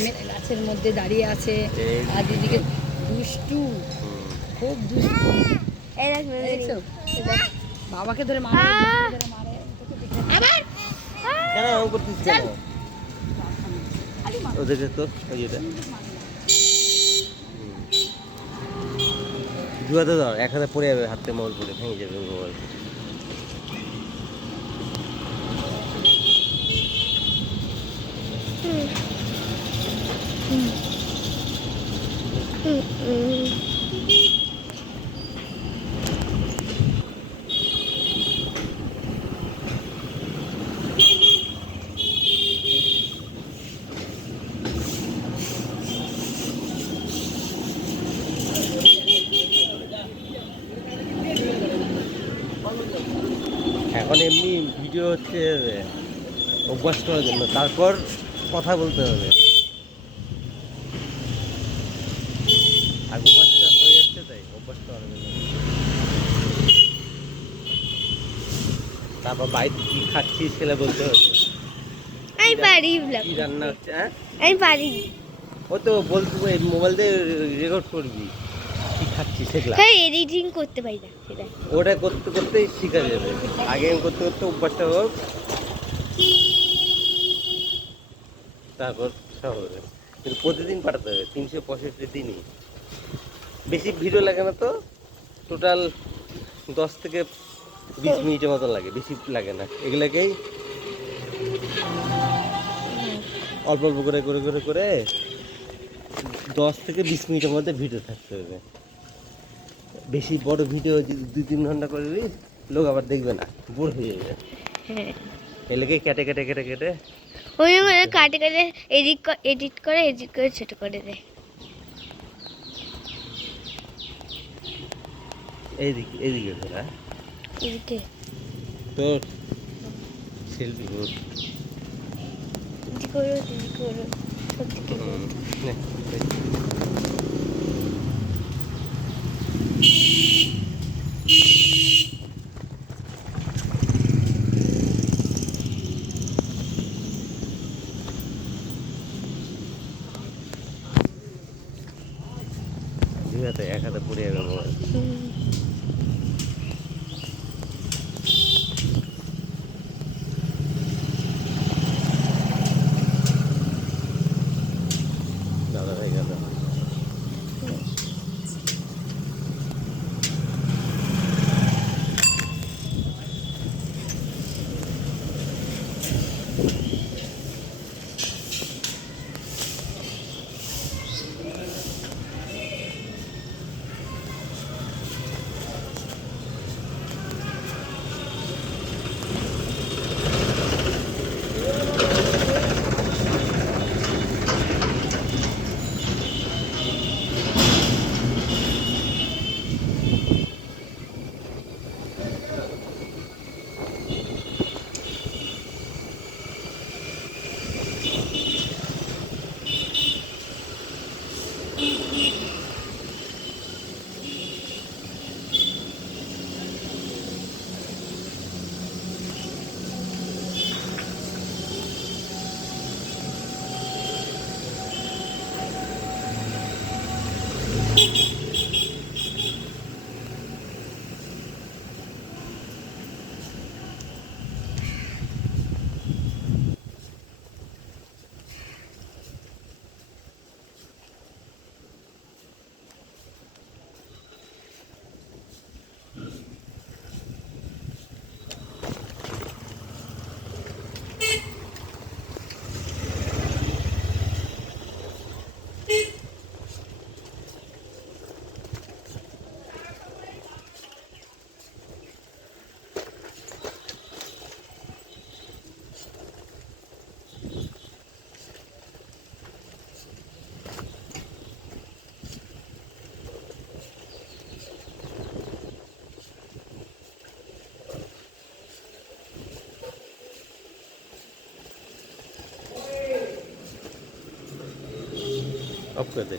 আমের গাছের মধ্যে দাঁড়িয়ে আছে আর দিদিকে দুষ্টু, খুব দুষ্টু। দেখছো বাবাকে ধরে মারে, ধরে মারে আবার কেন এমন করছিস কেন? ওদেরকে তো ওই এটা জুয়াতে দাও, এক হাতে পড়ে যাবে, হাতে মোবাইল পড়ে ভেঙে যাবে মোবাইল। এখন এমনি ভিডিও হচ্ছে অভ্যাস করার জন্য, তারপর কথা বলতে হবে। আর অভ্যাসটা হয়ে যাচ্ছে, তাই অভ্যাসটা করার জন্য। তারপর বাড়িতে কি খাচ্ছিস সেটা বলতে হবে। আমি পারি কি রান্না হচ্ছে? হ্যাঁ আমি পারি। ও তো বলতে মোবাইল দিয়ে রেকর্ড করবি কি খাচ্ছিস সেগুলা। হ্যাঁ এডিটিং করতে পারি না সেটা। ওটা করতে করতেই শিখা যাবে। আগে করতে করতে অভ্যাসটা হোক, তারপর সব হবে। কিন্তু প্রতিদিন পাঠাতে হবে, 365 দিনই। বেশি ভিডিও লাগে না তো, টোটাল 10 থেকে 20 মিনিটের মতো লাগে, বেশি লাগে না। এগুলাকেই অল্প অল্প করে করে করে করে 10 থেকে 20 মিনিটের মধ্যে ভিডিও থাকতে হবে। বেশি বড় ভিডিও যদি 2-3 ঘন্টা করে দিস, লোক আবার দেখবে না, বোর হয়ে যাবে। হ্যাঁ এলাকে কেটে কেটে কেটে কেটে ওই কাটে কাটে এডিট করে ছোট করে দেয়। এইদিকে এইদিকে ধরা এদিকে তোর সেলফি করো। এদিকে করো এদিকে করো সব দিকে করো। এক হাতে পড়ে যাবে মোবাইল। দাদা হয়ে গেল। অফ করে দে।